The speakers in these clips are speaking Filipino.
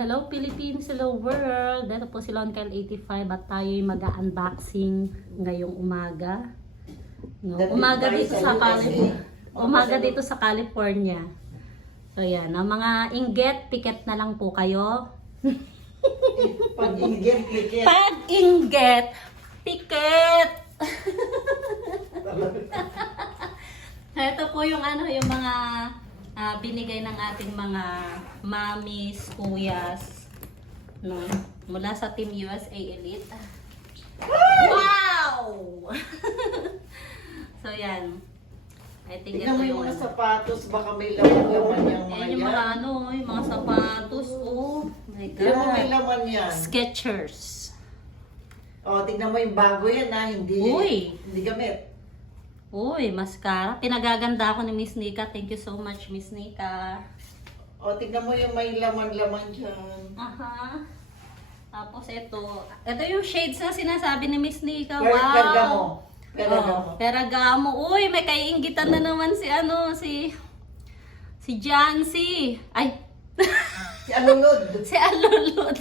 Hello Philippines, hello world. Dito po si Lonkel85 at tayo'y mag-unboxing ngayong umaga. No, umaga dito sa California. Umaga dito sa California. So yan, ang mga inggit, ticket na lang po kayo. Pag-inggit, ticket. Pag-inggit, ticket. Ito po yung yung mga binigay ng ating mga mommies, kuyas, no, mula sa Team USA Elite. Wow! So yan. I think Tignan ito mo yung yung mga sapatos, baka may laman-laman yung mga yung mga yung mga sapatos. Oh my Tignan mo may God. laman yan. Skechers. O, tignan mo yung bago yan ha, hindi gamit. Uy, mascara. Pinagaganda ako ni Miss Nika. Thank you so much, Miss Nika. O, tignan mo yung may laman-laman dyan. Aha. Tapos ito yung shades na sinasabi ni Miss Nika. Wow. Pergamo. Oh, Pergamo. Uy, may kaiinggitan na naman si Jancy. Ay, Si Alulod. si Alulod.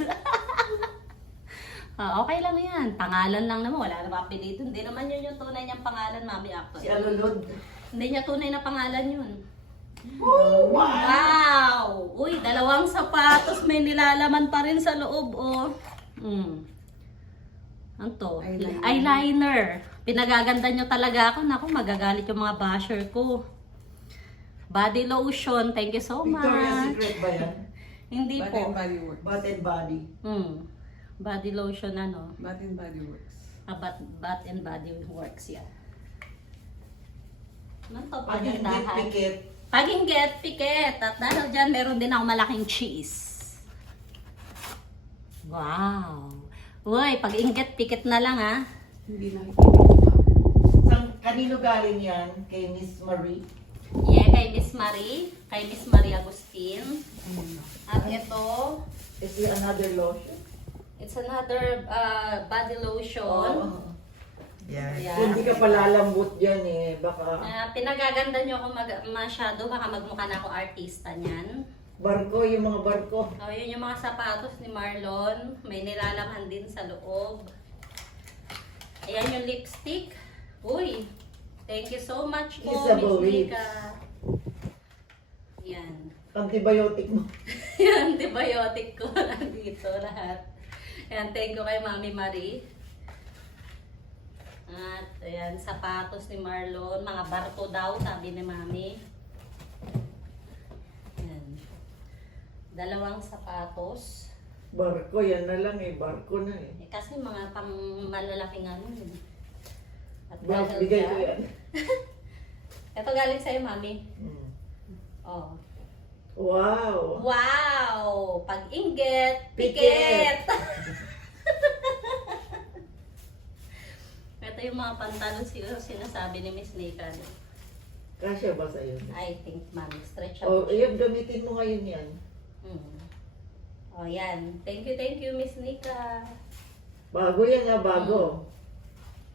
Okay lang yan. Pangalan lang naman. Wala namang apelido. Hindi naman yun yung tunay niyang pangalan, Mami Actor. Si Alulod. Hindi niya tunay na pangalan yun. Oh, wow! Wow! Uy, dalawang sapatos. May nilalaman pa rin sa loob, oh. Ano to? Eyeliner. Pinagaganda nyo talaga ako. Naku, magagalit yung mga basher ko. Body lotion. Thank you so Victoria's much. Secret ba yan? Hindi Bath po. and Body Works. Bath and Body. Body lotion Bath and Body Works. Bath and Body Works yan. Ano to? Pag-inggit, Pagandahan. ticket. Pag-inggit, piket. At dahil dyan, meron din ako malaking cheese. Wow. Uy, pag-inggit, piket na lang ha. Hindi nakikita. Kanino galing yan? Kay Miss Marie? Yeah, kay Miss Marie. Kay Miss Marie Agustin. At ito, Is it another lotion? it's another body lotion. Oh. Yeah. Ayan. Kung hindi ka palalambot dyan baka Pinagaganda nyo ako masyado. Baka magmukha na ako artista niyan. barko, yung mga barko. Oh, yun yung mga sapatos ni Marlon. May nilalaman din sa loob. Ayan yung lipstick. Uy, thank you so much po, Kissable Miss lips. Nika. Yan. Antibiotic mo. Yung antibiotic ko nandito lahat. Ayan, thank you kay Mami Marie. At ayan, sapatos ni Marlon. Mga barko daw, sabi ni Mami. Ayan. Dalawang sapatos. Barko, yan na lang barko na Kasi mga pang malalaking yun. At Bakit dahil bigay ko dyan- yan? Ito galing sa'yo, Mami. Oh. Wow! Wow! Pag-inggit, Piket! piket! Ito yung mga pantalon siguro sinasabi ni Miss Nika. Kasya ba sa'yo? I think, Mami, stretch Oh, out. ayun, gamitin mo ngayon yan. Oh, yan. Thank you, Miss Nika. Bago yan bago.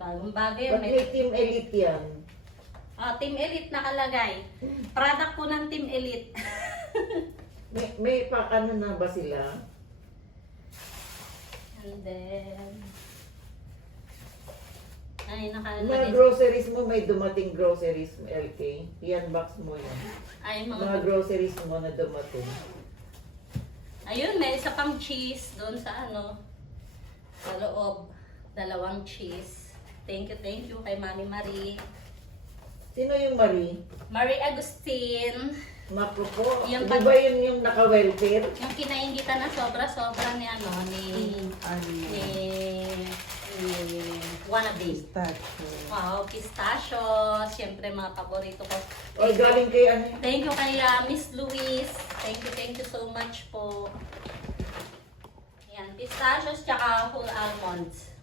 Bagong bagay. Ba't may Team Elite yan? Team Elite nakalagay. Product po ng Team Elite. May ano na ba sila? And then, ay, Mga nakalagay. groceries mo, may dumating groceries mo, LK. Yan, box mo yan. Ay, Mga groceries mo na dumating. ayun, may isa pang cheese doon sa sa loob. Dalawang cheese. Thank you kay Mami Marie. Sino yung Marie? Marie Agustin. Naku po. Yung Di ba yun yung naka-welfare? Yung kinaingitan na sobra-sobra ni Wannabe. Pistachio. Wow, pistachio. Siyempre mga paborito ko. O galing kay ano? Thank you kay Miss Louise. Thank you so much po. Yan, pistachios tsaka whole almonds.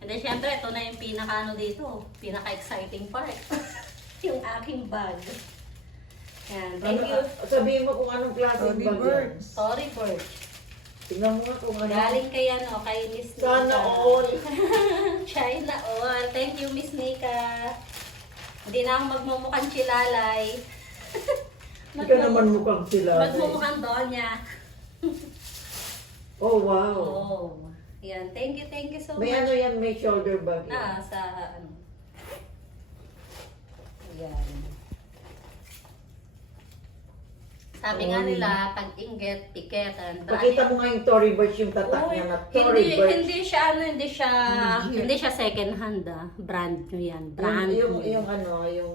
And then syempre, ito na yung pinaka-exciting part. Yung aking bag. Yan, thank you. Sabihin mo kung anong klaseng Tory bag yan. Burch. Sorry, Bert. Tingnan mo nga kung ano. Galing kay Miss Nika. Sana all. China all. Thank you, Miss Nika. Hindi na ako magmumukhang chilalay. Hindi ka naman mukhang sila. Magmumukhang donya. Oh, wow. Oh. Yan. Thank you so May much. ano yan, may shoulder bag yan. Sa ano. Yan. Sabi nga Oy. nila, pag inggit, piketan. Pakita mo nga yung Tory Burch, yung tatak niya na Tory Burch. Hindi siya second hand brand nyo yan. Brand Yung nyo. yung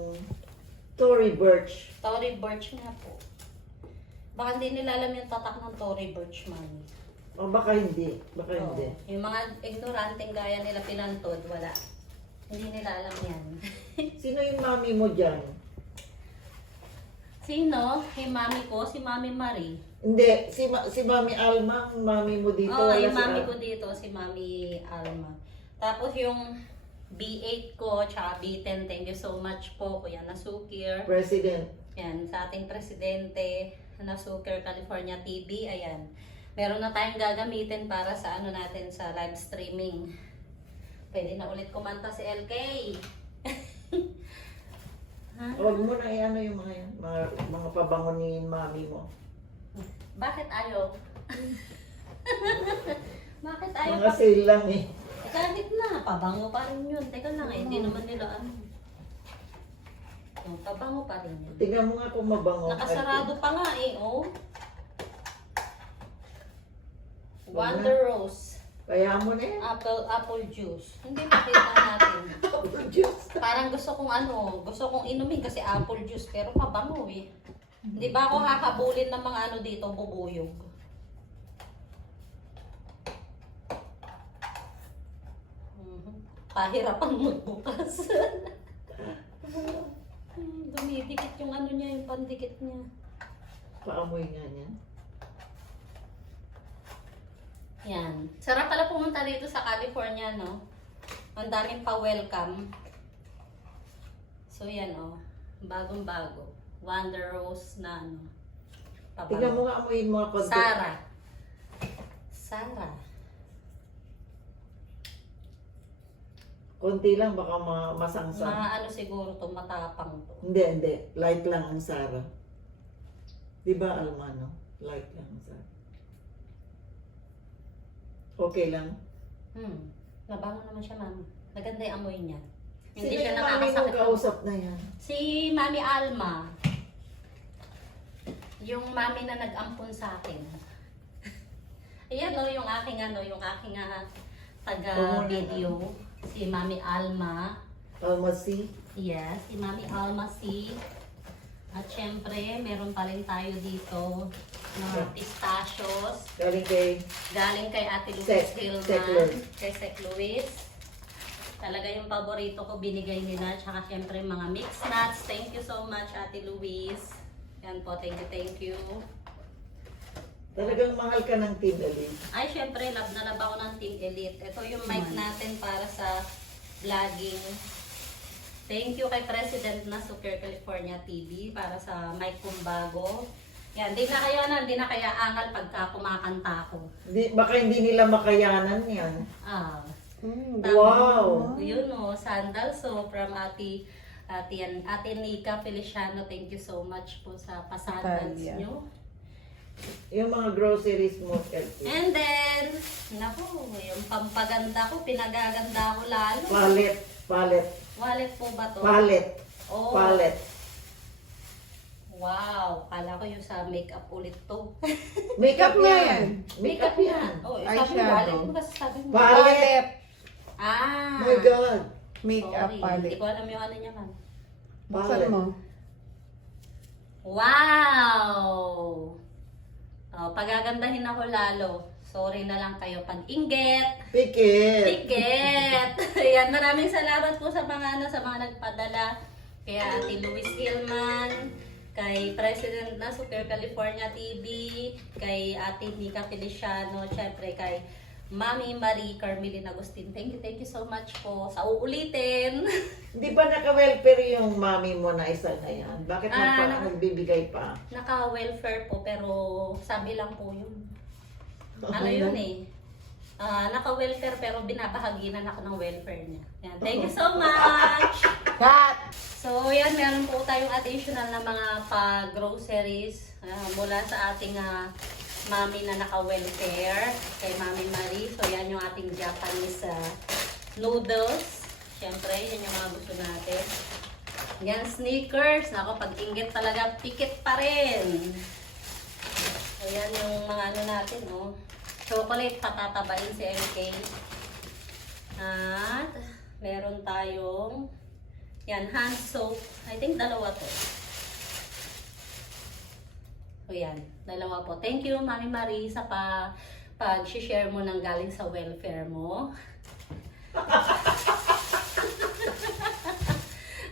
Tory Burch. Tory Burch nga po. Baka hindi nila alam yung tatak ng Tory Burch, mami. O baka hindi, baka Oo. hindi. Yung mga ignoranteng gaya nila pinantod, wala. Hindi nila alam yan. Sino yung mami mo dyan? Sino? Yung mami ko, si Mami Marie. Hindi, si Mami Alma, ang mami mo dito. Oo, wala yung si mami Al- ko dito, si Mami Alma. Tapos yung B8 ko, tsaka B10, thank you so much po, Kuya Nasukir. President. Yan, sa ating presidente, Nasukir California TV, ayan. Meron na tayong gagamitin para sa ano natin, sa live streaming. Pwede na ulit kumanta si LK. Ha? Huwag mo na i-ano yung mga yan, mga pabango ni mami mo. Bakit ayaw? Bakit ayaw Mga pa? sale lang eh. Kahit na, pabango pa rin yun. Teka lang hindi naman nila ano. Oh, pabango pa rin yun. Tingnan mo nga kung mabango. Nakasarado pa nga eh, oh. Wag na. Wonder Rose. Kaya mo na yan. Apple juice. Hindi makita natin. Diyos. Parang gusto kong inumin kasi apple juice, pero pabango eh. Hindi ba ako hakabulin ng mga ano dito, bubuyog? Pahirapan magbukas. Dumidikit yung ano niya, yung pandikit niya. Paamoy nga niya. Yan. Sarap pala pumunta dito sa California, no? Ang daming pa-welcome. So, yan, oh. Bagong-bago. Wonder Rose na, ano. Tingnan mo nga amoyin mo kapag... Sarah. Konti lang, baka masangsa. Ano siguro to, matapang to. Hindi. Light lang ang Sara. Di ba, Alma, no? Light lang ang Sara. Okay lang. Nabango naman siya, mami. Maganda yung amoy niya. Sino Hindi siya yung mami mo nakakasakit. kausap na yan? Si Mami Alma. Yung mami na nag-ampon sa akin. Ayan o, yung aking taga-video. Si Mami Alma. Alma C. Yes, si Mami Alma C. At syempre, meron pa rin tayo dito mga pistachios. Galing kay... Galing kay Ate Luis Sec Hillman. Luis. Kay Sec Luis. Talaga yung paborito ko binigay nila. Tsaka syempre mga mixed nuts. Thank you so much Ate Luis. Yan po, thank you. Talagang mahal ka ng Team Elite. Ay, syempre, love na love ako ng Team Elite. Ito yung mic natin para sa vlogging. Thank you kay President Nasukir California TV para sa mic kong bago. Yan, di na kaya angal pagka kumakanta ko. Baka hindi nila makayanan yan. Wow! Yun o, sandal. So, from Ate Nika Feliciano, thank you so much po sa pasandals Italia. nyo. Yung mga groceries mo, Elsie. And then, naku, yung pampaganda ko, pinagaganda ko lalo. Palette. Wallet po ba to? Palette. Oh, Palette. wow, kala ko yung sa makeup ulit to. Makeup na yan. yan. Makeup yan. Oh, sabi mo Eyeshadow. wallet mo kasi sabi mo. Palette. Ah, My God. Makeup sorry. Hindi palette. ko alam yung ano niya man. Buksan mo. Wow! Oh, pagagandahin ako lalo. Sorry na lang kayo pag inggit. Pikit. Ticket! Ayan, maraming salamat po sa mga nagpadala. Kaya Ate Luis Hillman, kay President Nasukir California TV, kay Ate Nika Feliciano, syempre kay Mami Marie Carmelin Agustin. Thank you so much po sa uulitin. Hindi ba naka-welfare yung mami mo na isa na yan? Bakit nagbibigay pa? Naka-welfare po, pero sabi lang po yun. Ano yun eh? Naka-welfare pero binabahaginan ako ng welfare niya. Yan. Thank you so much! Cut! So yan, meron po tayong additional na mga pa-groceries mula sa ating Mami na naka-welfare. Kay Mami Marie. So, yan yung ating Japanese noodles. Siyempre, yan yung mga gusto natin. Yan, sneakers. Nako, pag inggit talaga, pikit pa rin. So, yan yung mga ano natin, no? Chocolate, patatabain si MK. At, meron tayong, yan, hand soap. I think dalawa to. So, yan, dalawa po. Thank you, Mami Marie, sa pag-share mo ng galing sa welfare mo.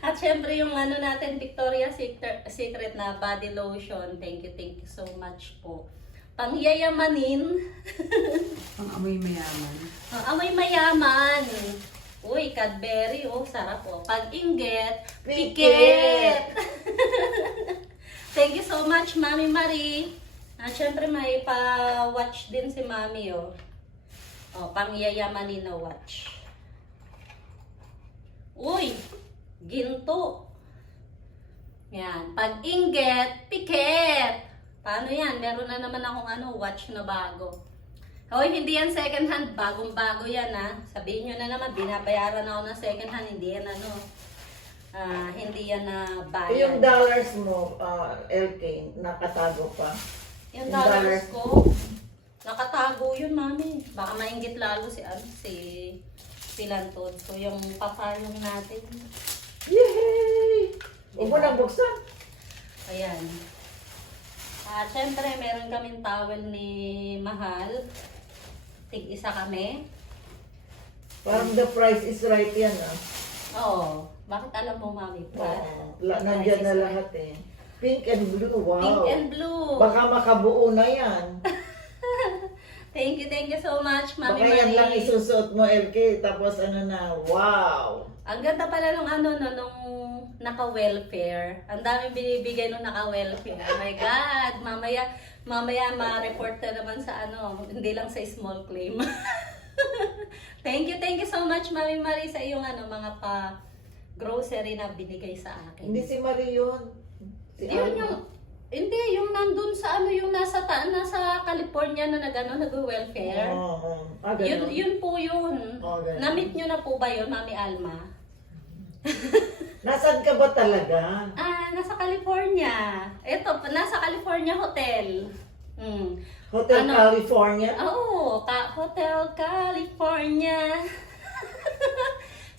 At syempre yung ano natin, Victoria's Secret na body lotion. Thank you so much po. Pangyayamanin. Ang amoy mayaman. Amoy mayaman. Uy, Cadbury. Oh, sarap po. Pag-inggit, pikit. Thank you so much, Mami Marie. At syempre may pa-watch din si Mami, oh. Oh, pangyayamanin na watch. Uy, ginto. Yan. Pag-inggit, pikit. Paano yan? Meron na naman akong watch na bago. Hoy, hindi yan second hand. Bagong-bago yan, ha. Sabihin nyo na naman, binabayaran ako ng second hand. Hindi yan hindi yan na bayad. Yung dollars mo, LK, nakatago pa. Yung yung dollars dollars. ko, nakatago yun, Mami. Baka mainggit lalo si Lantod. So, yung papayong natin. Yay! Huwag mo Diba? nang buksan. Ayan. At syempre, meron kaming towel ni Mahal. Tig-isa kami. Parang the price is right yan, Oo. Bakit alam mo, Mami? Nandiyan na lahat eh. Pink and blue, wow. Pink and blue. Baka makabuo na yan. Thank you so much, Mami Baka yan lang Marie. isusuot mo, LK, tapos wow. Ang ganda pala nung nung naka-welfare. Ang dami binibigay nung naka-welfare. Oh my God! Mamaya ma-report na naman sa hindi lang sa small claim. Thank you so much, Mami Marie, sa iyong mga grocery na binigay sa akin. Hindi si Marie yun. Si Alma. Yung nandun sa yung nasa California na nag-welfare. Ganun. Yun po yun. Ganun. Na-meet nyo na po ba yun, Mami Alma? Nasaan ka ba talaga? Nasa California. Ito, nasa California Hotel. Hotel Ano? California? Oo, Hotel California.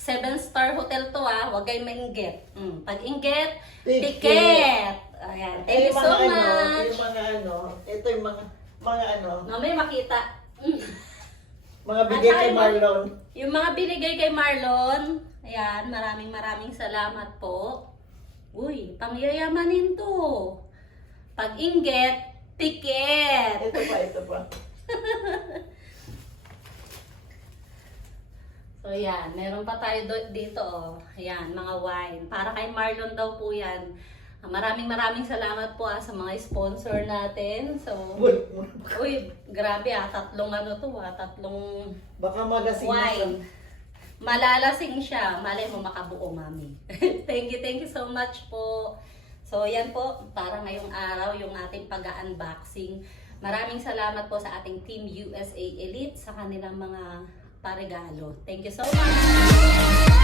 7-star hotel to huwag kayong mainggit. Pag inggit, Pikit. pikit. Ayan, thank you so much. Yung ito yung mga Mamaya makita. mga bigay At kay saka Marlon. Yung mga binigay kay Marlon, ayan, maraming salamat po. Uy, pangyayamanin to. Pag inggit, pikit. Ito pa. So, yan. Meron pa tayo dito, oh. Ayan, mga wine. Para kay Marlon daw po yan. Maraming salamat po sa mga sponsor natin. So, uy, grabe tatlong tatlong Baka malasing wine. Malalasing siya. Malay mo makabuo, Mami. Thank you so much po. So, yan po. Para ngayong araw, yung ating pag-unboxing. Maraming salamat po sa ating Team USA Elite sa kanilang mga paregalo. Thank you so much!